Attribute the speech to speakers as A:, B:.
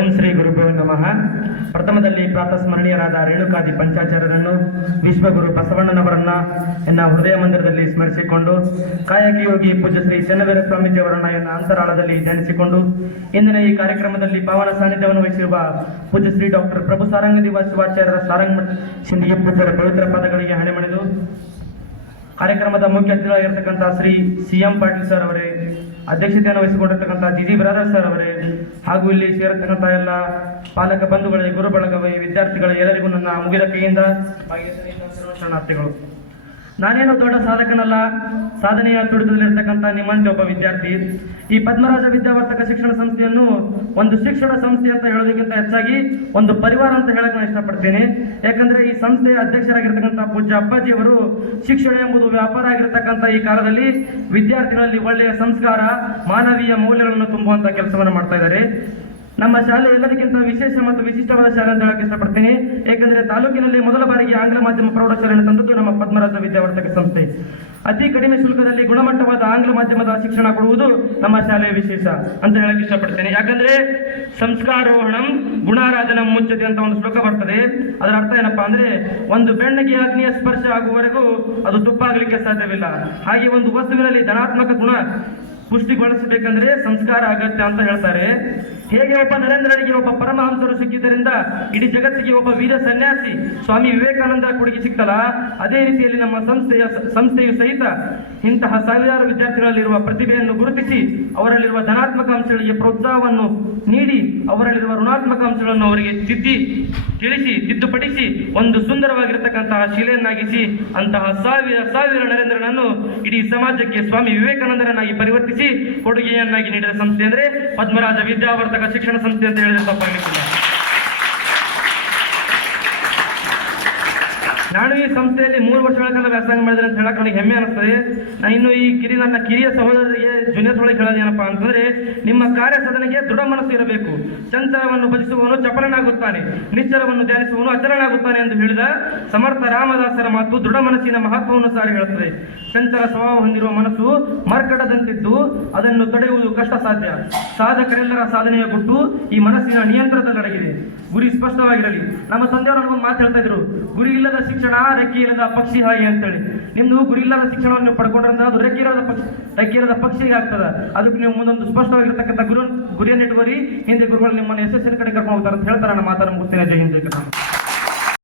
A: ಓಂ ಶ್ರೀ ಗುರುಭ್ಯೋ ನಮಃ. ಪ್ರಥಮದಲ್ಲಿ ಪ್ರಾತಸ್ಮರಣೀಯರಾದ ರೇಣುಕಾದಿ ಪಂಚಾಚಾರ್ಯರನ್ನು ವಿಶ್ವಗುರು ಬಸವಣ್ಣನವರನ್ನ ಎನ್ನ ಹೃದಯ ಮಂದಿರದಲ್ಲಿ ಸ್ಮರಿಸಿಕೊಂಡು, ಕಾಯಕಿ ಯೋಗಿ ಪೂಜ್ಯ ಶ್ರೀ ಚನ್ನವೀರ ಸ್ವಾಮೀಜಿಯವರನ್ನ ಎನ್ನ ಅಂತರಾಳದಲ್ಲಿ ಧ್ಯಾನಿಸಿಕೊಂಡು, ಇಂದಿನ ಈ ಕಾರ್ಯಕ್ರಮದಲ್ಲಿ ಪಾವನ ಸಾನ್ನಿಧ್ಯವನ್ನು ವಹಿಸಿರುವ ಪೂಜ್ಯ ಶ್ರೀ ಡಾಕ್ಟರ್ ಪ್ರಭು ಸಾರಂಗದಿವ ಶಿವಾಚಾರ್ಯರ ಸಾರಂಗ ಸಿಂಧಿಗೆ ಪೂಜ್ಯರ ಪವಿತ್ರ ಪದಗಳಿಗೆ ಹಣೆಮಣಿದು ಕಾರ್ಯಕ್ರಮದ ಮುಖ್ಯ ಅತಿಥಿಗಳಾಗಿರ್ತಕ್ಕಂಥ Shri C M Patil sir ಅವರೇ, ಅಧ್ಯಕ್ಷತೆಯನ್ನು ವಹಿಸಿಕೊಂಡಿರ್ತಕ್ಕಂಥ ಜಿ ಬ್ರದರ್ ಸರ್ ಅವರೇ, ಹಾಗೂ ಇಲ್ಲಿ ಸೇರತಕ್ಕಂಥ ಎಲ್ಲ ಪಾಲಕ ಬಂಧುಗಳೇ ಗುರು ಬಳಗವೇ ವಿದ್ಯಾರ್ಥಿಗಳೇ ಎಲ್ಲರಿಗೂ ನನ್ನ ಮುಗಿದ ಕೈಯಿಂದ. ಶರಣಾರ್ಥಿಗಳು ನಾನೇನು ದೊಡ್ಡ ಸಾಧಕನಲ್ಲ, ಸಾಧನೆಯ ತುಡಿತದಲ್ಲಿರ್ತಕ್ಕಂಥ ನಿಮ್ಮಂತೆ ಒಬ್ಬ ವಿದ್ಯಾರ್ಥಿ. ಈ ಪದ್ಮರಾಜ ವಿದ್ಯಾವರ್ಧಕ ಶಿಕ್ಷಣ ಸಂಸ್ಥೆಯನ್ನು ಒಂದು ಶಿಕ್ಷಣ ಸಂಸ್ಥೆ ಅಂತ ಹೇಳೋದಕ್ಕಿಂತ ಹೆಚ್ಚಾಗಿ ಒಂದು ಪರಿವಾರ ಅಂತ ಹೇಳಕ್ ನಾನು ಇಷ್ಟಪಡ್ತೀನಿ. ಯಾಕಂದ್ರೆ ಈ ಸಂಸ್ಥೆಯ ಅಧ್ಯಕ್ಷರಾಗಿರ್ತಕ್ಕಂಥ ಪೂಜ್ಯ ಅಪ್ಪಾಜಿಯವರು ಶಿಕ್ಷಣ ಎಂಬುದು ವ್ಯಾಪಾರ ಆಗಿರ್ತಕ್ಕಂಥ ಈ ಕಾಲದಲ್ಲಿ ವಿದ್ಯಾರ್ಥಿಗಳಲ್ಲಿ ಒಳ್ಳೆಯ ಸಂಸ್ಕಾರ, ಮಾನವೀಯ ಮೌಲ್ಯಗಳನ್ನು ತುಂಬುವಂತ ಕೆಲಸವನ್ನು ಮಾಡ್ತಾ ಇದ್ದಾರೆ. ನಮ್ಮ ಶಾಲೆ ಎಲ್ಲದಕ್ಕಿಂತ ವಿಶೇಷ ಮತ್ತು ವಿಶಿಷ್ಟವಾದ ಶಾಲೆ ಅಂತ ಹೇಳಕ್ಕೆ ಇಷ್ಟಪಡ್ತೀನಿ. ಏಕೆಂದರೆ ತಾಲೂಕಿನಲ್ಲಿ ಮೊದಲ ಬಾರಿಗೆ ಆಂಗ್ಲ ಮಾಧ್ಯಮ ಪ್ರೌಢಶಾಲೆಯನ್ನು ತಂದದ್ದು ನಮ್ಮ ಪದ್ಮರಾಜ ವಿದ್ಯಾವರ್ಧಕ ಸಂಸ್ಥೆ. ಅತಿ ಕಡಿಮೆ ಶುಲ್ಕದಲ್ಲಿ ಗುಣಮಟ್ಟವಾದ ಆಂಗ್ಲ ಮಾಧ್ಯಮದ ಶಿಕ್ಷಣ ಕೊಡುವುದು ನಮ್ಮ ಶಾಲೆಯ ವಿಶೇಷ ಅಂತ ಹೇಳಕ್ಕೆ ಇಷ್ಟಪಡ್ತೇನೆ. ಯಾಕಂದ್ರೆ ಸಂಸ್ಕಾರೋಹಣಂ ಗುಣಾರಾಧನ ಮುಂಚತೆ ಅಂತ ಒಂದು ಶ್ಲೋಕ ಬರ್ತದೆ. ಅದರ ಅರ್ಥ ಏನಪ್ಪಾ ಅಂದ್ರೆ ಒಂದು ಬೆಣ್ಣಗೆ ಅಗ್ನಿಯ ಸ್ಪರ್ಶ ಆಗುವವರೆಗೂ ಅದು ತುಪ್ಪ ಆಗಲಿಕ್ಕೆ ಸಾಧ್ಯವಿಲ್ಲ. ಹಾಗೆ ಒಂದು ವಸ್ತುವಿನಲ್ಲಿ ಧನಾತ್ಮಕ ಗುಣ ಪುಷ್ಟಿಗೊಳಿಸಬೇಕಂದ್ರೆ ಸಂಸ್ಕಾರ ಅಗತ್ಯ ಅಂತ ಹೇಳ್ತಾರೆ. ಹೇಗೆ ಒಬ್ಬ ನರೇಂದ್ರನಿಗೆ ಒಬ್ಬ ಪರಮಹಂಸರು ಸಿಕ್ಕಿದ್ದರಿಂದ ಇಡೀ ಜಗತ್ತಿಗೆ ಒಬ್ಬ ವೀರ ಸನ್ಯಾಸಿ ಸ್ವಾಮಿ ವಿವೇಕಾನಂದ ಕೊಡುಗೆ ಸಿಕ್ತಲ್ಲ? ಅದೇ ರೀತಿಯಲ್ಲಿ ನಮ್ಮ ಸಂಸ್ಥೆಯ ಸಂಸ್ಥೆಯು ಸಹಿತ ಇಂತಹ ಸಾವಿರಾರು ವಿದ್ಯಾರ್ಥಿಗಳಲ್ಲಿರುವ ಪ್ರತಿಭೆಯನ್ನು ಗುರುತಿಸಿ ಅವರಲ್ಲಿರುವ ಧನಾತ್ಮಕ ಅಂಶಗಳಿಗೆ ಪ್ರೋತ್ಸಾಹವನ್ನು ನೀಡಿ ಅವರಲ್ಲಿರುವ ಋಣಾತ್ಮಕ ಅಂಶಗಳನ್ನು ಅವರಿಗೆ ತಿದ್ದಿ, ತಿಳಿಸಿ, ತಿದ್ದುಪಡಿಸಿ ಒಂದು ಸುಂದರವಾಗಿರತಕ್ಕಂತಹ ಶಿಲೆಯನ್ನಾಗಿಸಿ ಅಂತಹ ಸಾವಿರ ಸಾವಿರ ನರೇಂದ್ರನನ್ನು ಇಡೀ ಸಮಾಜಕ್ಕೆ ಸ್ವಾಮಿ ವಿವೇಕಾನಂದರನ್ನಾಗಿ ಪರಿವರ್ತಿಸಿ ಕೊಡುಗೆಯನ್ನಾಗಿ ನೀಡಿದ ಸಂಸ್ಥೆ ಅಂದರೆ ಪದ್ಮರಾಜ ವಿದ್ಯಾವರ್ತಕ ಶಿಕ್ಷಣ ಸಂಸ್ಥೆ ಅಂತ ಹೇಳಿದ್ರೆ ತಪ್ಪಾಗಲಿಕ್ಕಿಲ್ಲ ನಾನು ಈ ಸಂಸ್ಥೆಯಲ್ಲಿ ಮೂರು ವರ್ಷಗಳ ಕಾಲ ವ್ಯಾಸಂಗ ಮಾಡಿದ್ರೆ ಅಂತ ಹೇಳಕ್ ನನಗೆ ಹೆಮ್ಮೆ ಅನಿಸ್ತದೆ. ನಾನು ಇನ್ನು ಈ ಕಿರಿ ನನ್ನ ಕಿರಿಯ ಸಹೋದರರಿಗೆ ಜೂನಿಯರ್ಸ್ ಒಳಗೆ ಹೇಳೋದೇನಪ್ಪ ಅಂತಂದ್ರೆ, ನಿಮ್ಮ ಕಾರ್ಯ ಸಾಧನೆಗೆ ದೃಢ ಮನಸ್ಸು ಇರಬೇಕು. ಚಂಚಲವನ್ನು ಭಜಿಸುವವನು ಚಪಲನಾಗುತ್ತಾನೆ. ನಿಶ್ಚಲವನ್ನು ಧ್ಯಾನಿಸುವವನು ಅಚಲನಾಗುತ್ತಾನೆ ಎಂದು ಹೇಳಿದ ಸಮರ್ಥ ರಾಮದಾಸರ ಮಾತು ದೃಢ ಮನಸ್ಸಿನ ಮಹತ್ವವನ್ನು ಸಾರಿ ಹೇಳುತ್ತದೆ. ಚಂಚಲ ಸ್ವಭಾವ ಹೊಂದಿರುವ ಮನಸ್ಸು ಮರ್ಕಟದಂತಿದ್ದು ಅದನ್ನು ತಡೆಯುವುದು ಕಷ್ಟ ಸಾಧ್ಯ ಸಾಧಕರೆಲ್ಲರ ಸಾಧನೆಯ ಗುಟ್ಟು ಈ ಮನಸ್ಸಿನ ನಿಯಂತ್ರಣದಲ್ಲಡಗಿದೆ. ಗುರಿ ಸ್ಪಷ್ಟವಾಗಿರಲಿ. ನಮ್ಮ ತಂದೆಯವರು ಮಾತು ಹೇಳ್ತಾ ಇದ್ರು. ಗುರಿ ಇಲ್ಲದ ಶಿಕ್ಷಣ ರೆಕ್ಕೆ ಇಲ್ಲದ ಪಕ್ಷಿ ಹಾಗೆ ಅಂತೇಳಿ. ನಿಮ್ದು ಗುರಿ ಇಲ್ಲದ ಶಿಕ್ಷಣವನ್ನು ನೀವು ಅದು ರೆಕ್ಕೆ ಇಲ್ಲದ ಪಕ್ಷಿ ರೆಕ್ಕೆ ಇಲ್ಲದ ಪಕ್ಷಿಗೆ ಆಗ್ತದ. ಅದಕ್ಕೆ ನೀವು ಮುಂದೊಂದು ಸ್ಪಷ್ಟವಾಗಿರ್ತಕ್ಕಂಥ ಗುರು ಗುರಿಯನ್ನು ಇಟ್ಟುವರಿ ಹಿಂದೆ ಗುರುಗಳು ನಿಮ್ಮನ್ನು ಯಶಸ್ಸಿನ ಕಡೆ ಕರ್ಕೊಂಡು ಹೋಗ್ತಾರೆ ಅಂತ ಹೇಳ್ತಾರೆ. ನಾನು ಮಾತನ್ನು ಮುಗಿಸ್ತೇನೆ. ಜೈ ಹಿಂದ್